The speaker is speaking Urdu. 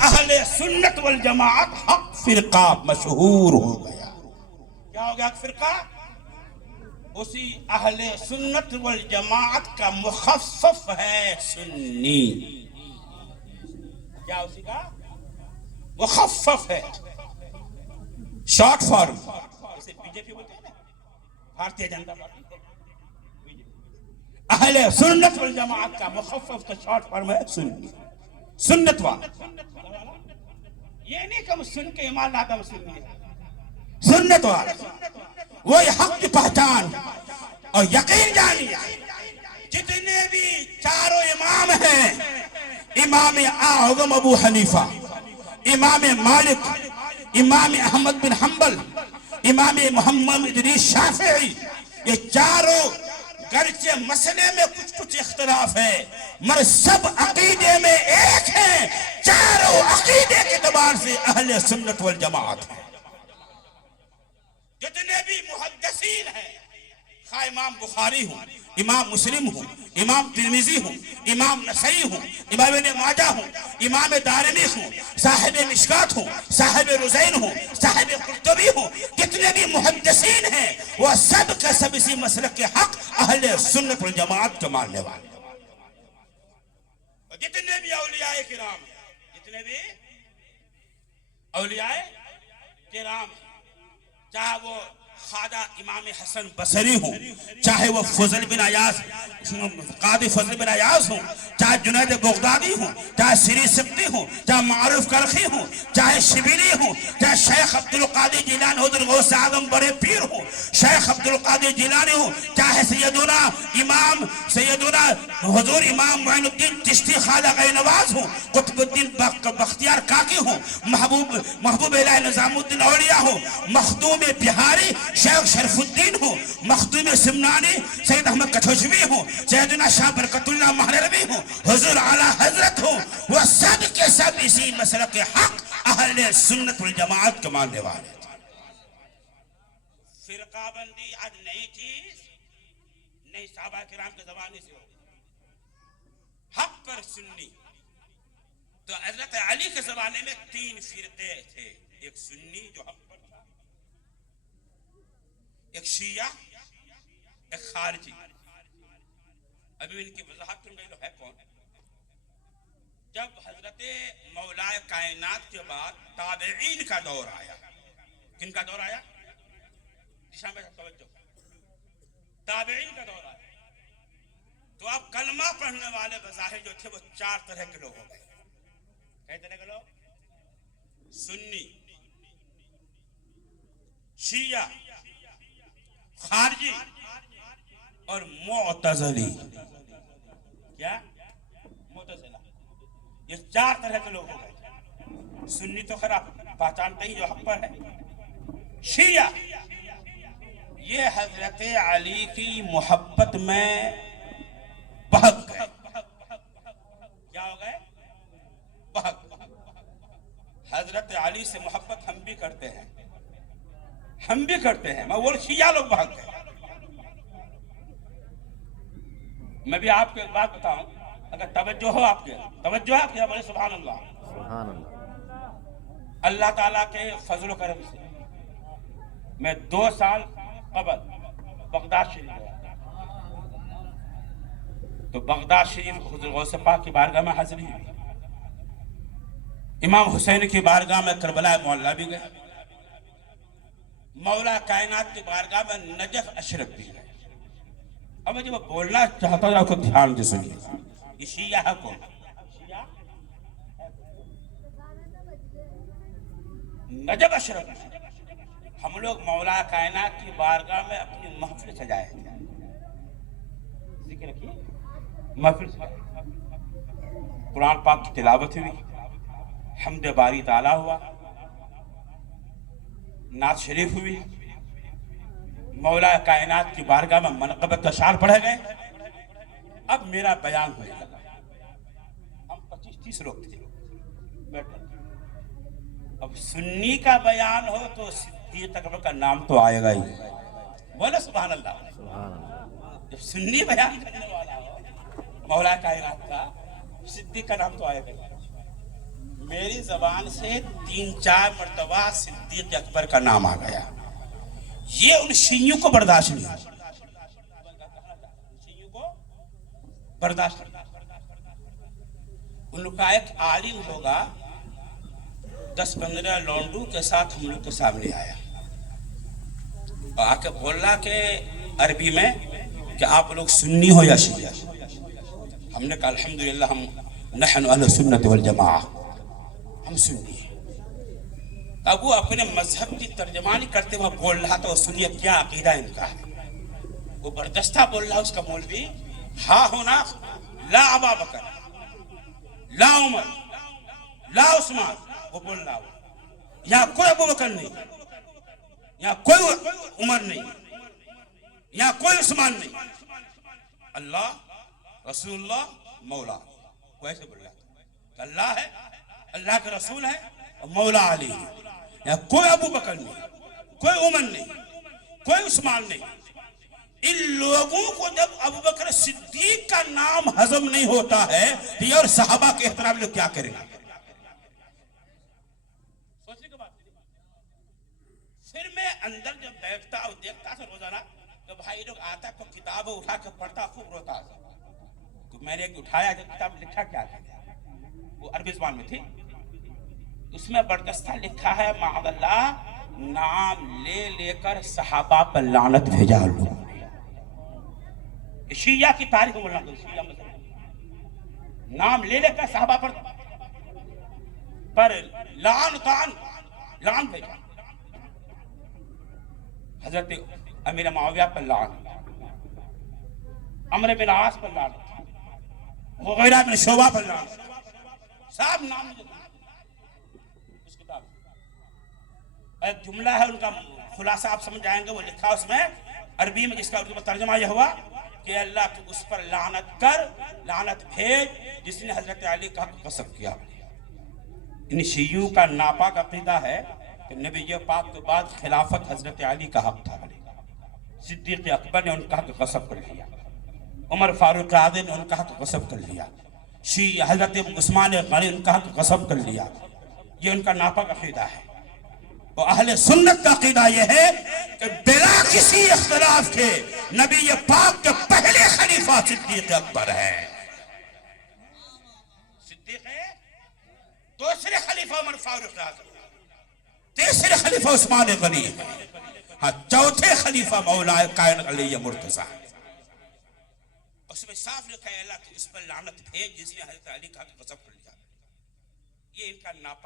اہل سنت والجماعت حق فرقہ مشہور ہو گیا. کیا ہو گیا حق فرقہ؟ اسی اہل سنت والجماعت کا مخفف ہے سنی. کیا اسی کا مخفف ہے، شارٹ فارم. اسے بی جے پی بولتے ہیں نا، بھارتیہ جنتا پارٹی. اہل سنت والجماعت کا مخفف کا شارٹ فارم ہے سنی، سنت والا. یہ نہیں کہ ہم سن کے ایمان لاتا ہم سنی، سنت والا وہی حق کی پہچان اور یقین جانیے. جتنے بھی چاروں امام ہیں، امام اعظم ابو حنیفہ، امام مالک، امام احمد بن حنبل، امام محمد ادریس شافعی، یہ چاروں گرچہ مسئلے میں کچھ اختلاف ہے مگر سب عقیدے میں ایک ہیں. چاروں عقیدے کے اعتبار سے اہل سنت والجماعت ہیں. جتنے بھی محدثین ہیں، خواہ امام بخاری ہوں، امام مسلم ہوں، امام ترمذی ہوں، امام نسائی ہوں، امام ابن ماجہ ہوں، امام دارمی ہوں، صاحب مشکات ہوں، صاحب رزین ہوں، صاحب قرطبی ہوں، جتنے بھی محدثین ہیں وہ سب کا سب اسی مسلک کے حق اہل سنت والجماعت کے ماننے والے. اور جتنے بھی اولیاء کرام ہیں، جتنے بھی اولیاء کرام ہیں، چاہے وہ خواجہ امام حسن بصری ہوں، چاہے وہ فضل بن عیاض قاضی فضل بن عیاض ہوں، چاہے جنید بغدادی ہوں، چاہے سری سبتی ہوں، چاہے معروف کرخی ہوں، چاہے شبیلی ہوں، چاہے شیخ عبدالقادر جیلانی حضرت غوث اعظم بڑے پیر ہوں، شیخ عبدالقادر جیلانی ہوں، چاہے سیدنا امام سیدنا حضور امام معین الدین چشتی خواجہ غیر نواز ہوں، قطب الدین بختیار کاکی ہوں، محبوب الہ نظام الدین اولیاء ہوں، مخدوم بہاری شیخ شرف الدین ہوں، مخدوم سمنانی سید احمد کٹھوشوی ہوں، سیدنا شاہ برکت اللہ مہرلوی ہوں، حضور اعلیٰ حضرت ہوں، وہ سب کے سب اسی مسلک کے حق اہل سنت والجماعت کے ماننے والے. فرقہ بندی آج نئی چیز نہیں، صحابہ کرام کے زمانے سے ہو. حق پر سنی تو حضرت علی کے زمانے میں 3 فرقے تھے. ایک سنی جو حق پر تھا، ایک شیعہ، ایک خارجی. ابھی ان کی وضاحت تم لوگ ہے کون؟ جب حضرت مولا کائنات کے بعد تابعین کا دور آیا. کن کا دور آیا؟ دشا میں توجہ. تابعین کا دور آیا تو اب کلمہ پڑھنے والے بظاہر جو تھے وہ 4 طرح کے لوگ ہو گئے. کئی طرح کے لوگ؟ سنی، شیعہ، خارجی اور معتزلی. کیا؟ معتزلہ. یہ 4 طرح کے لوگ ہو گئے. سنی تو خیر آپ پہچانتے ہی جو حق پر ہے. شیعہ یہ حضرت علی کی محبت میں بہک گئے. کیا ہو گئے؟ بہک. حضرت علی سے محبت ہم بھی کرتے ہیں، ہم بھی کرتے ہیں، مگر وہ شیعہ لوگ بہک گئے. میں بھی آپ کو ایک بات بتاؤں، اگر توجہ ہو آپ کے، توجہ ہے آپ کے، بولے سبحان اللہ. سبحان اللہ. اللہ تعالیٰ کے فضل و کرم سے میں 2 سال قبل بغداد شریف گیا تو بغداد شریف حضور غوث پاک کی بارگاہ میں حاضری ہوئی. امام حسین کی بارگاہ میں کربلا معلیٰ بھی گئے. مولا کائنات کی بارگاہ میں نجف اشرف بھی گئے. اب میں جب بولنا چاہتا ہوں آپ کو دھیان سے سنیے. یہ شیعہ ہے کون؟ Najaf Ashraf. ہم لوگ مولا کائنات کی بارگاہ میں اپنی محفل سجائے تھے. ذکر رکھیے، محفل سجائے، قرآن پاک کی تلاوت ہوئی، حمد باری تعالیٰ ہوا، نعت شریف ہوئی، مولا کائنات کی بارگاہ میں منقبت اشعار پڑھے گئے. اب میرا بیان ہونے لگا. ہم 25-30 لوگ تھے بیٹھے. اب سنی کا بیان ہو تو صدیق اکبر کا نام تو آئے گا ہی. بولے سبحان اللہ. سبحان اللہ. جب سنی بیان کرنے والا ہو مولا کائنات کا، صدیق کا نام تو آئے گا. میری میری زبان سے 3-4 مرتبہ صدیق اکبر کا نام آ گیا. یہ ان شیعوں کو برداشت نہیں, شیعوں کو برداشت نہیں. ان کا ایک عالم ہوگا 10-15 لونڈو کے ساتھ ہم لوگ کے سامنے آیا اور آ کے بول رہا کہ عربی میں کہ آپ لوگ سنی ہو یا شیعہ. ہم نے کہا الحمدللہ ہم نحن اہل سنت والجماعہ, ہم سنی ہیں. اب وہ اپنے مذہب کی ترجمانی کرتے ہوئے بول رہا تھا, سنیے کیا عقیدہ ان کا ہے. وہ بردستہ بول رہا اس کا مولوی, ہاں ہونا لا ابا بکر لا عمر لا عثمان. وہ بول رہا یہاں کوئی ابو بکر نہیں, یہاں کوئی عمر نہیں, یہاں کوئی عثمان نہیں. اللہ رسول اللہ مولا, وہ ایسے بول رہا کہ اللہ ہے, اللہ کے رسول ہے اور مولا علی ہے. یہاں کوئی ابو بکر نہیں, کوئی عمر نہیں, کوئی عثمان نہیں. ان لوگوں کو جب ابو بکر صدیق کا نام ہضم نہیں ہوتا ہے تو یہ اور صحابہ کے احترام لوگ کیا کریں گے؟ سوچنے کے بعد پھر میں اندر جب بیٹھتا اور دیکھتا تھا روزانہ تو بھائی لوگ آتا کو کتاب اٹھا کے پڑھتا, خوب روتا. تو میں نے ایک اٹھایا جو کتاب لکھا کیا تھا, وہ عربی زبان میں تھی. اس میں بردستہ لکھا ہے معاذ اللہ نام لے لے کر صحابہ پر لعنت بھیجا لوگوں نے. شیعہ کی تاریخ میں بولنا, شیعہ نام لے لے کر صحابہ پر لعن بھیجا. حضرت امیر معاویہ پر لعن, عمرو بن عاص پر لعن, مغیرہ بن شعبہ پر لعن. صاحب نام اس کتاب ایک جملہ ہے ان کا خلاصہ آپ سمجھ جائیں گے. وہ لکھا اس میں عربی میں, جس کا اردو میں ترجمہ یہ ہوا کہ اللہ کی اس پر لعنت کر, لعنت بھیج جس نے حضرت علی کا حق غصب کیا. ان شیعوں کا ناپاک عقیدہ ہے کہ نبی پاک کے بعد خلافت حضرت علی کا حق تھا. صدیق اکبر نے ان کا حق غصب کر لیا, عمر فاروق اعظم نے ان کا حق غصب کر لیا, شیعہ حضرت عثمان غنی ان کا حق غصب کر لیا. یہ ان کا ناپاک عقیدہ ہے. اور اہل سنت کا عقیدہ یہ ہے کہ بلا کسی اختلاف کے نبی پاک کے پہلے خلیفہ صدیق اکبر ہے. صدیق ہے, دوسرے خلیفہ عمر فاروق اعظم, تیسرے خلیفہ عثمان غنی ہے, ہاں چوتھے خلیفہ مولا کائنات علی مرتضیٰ. اس میں صاف لکھا ہے اللہ کی اس پر لعنت بھیج جس نے حضرت علی کا غصب کر لیا. یہ ان کا ناپاک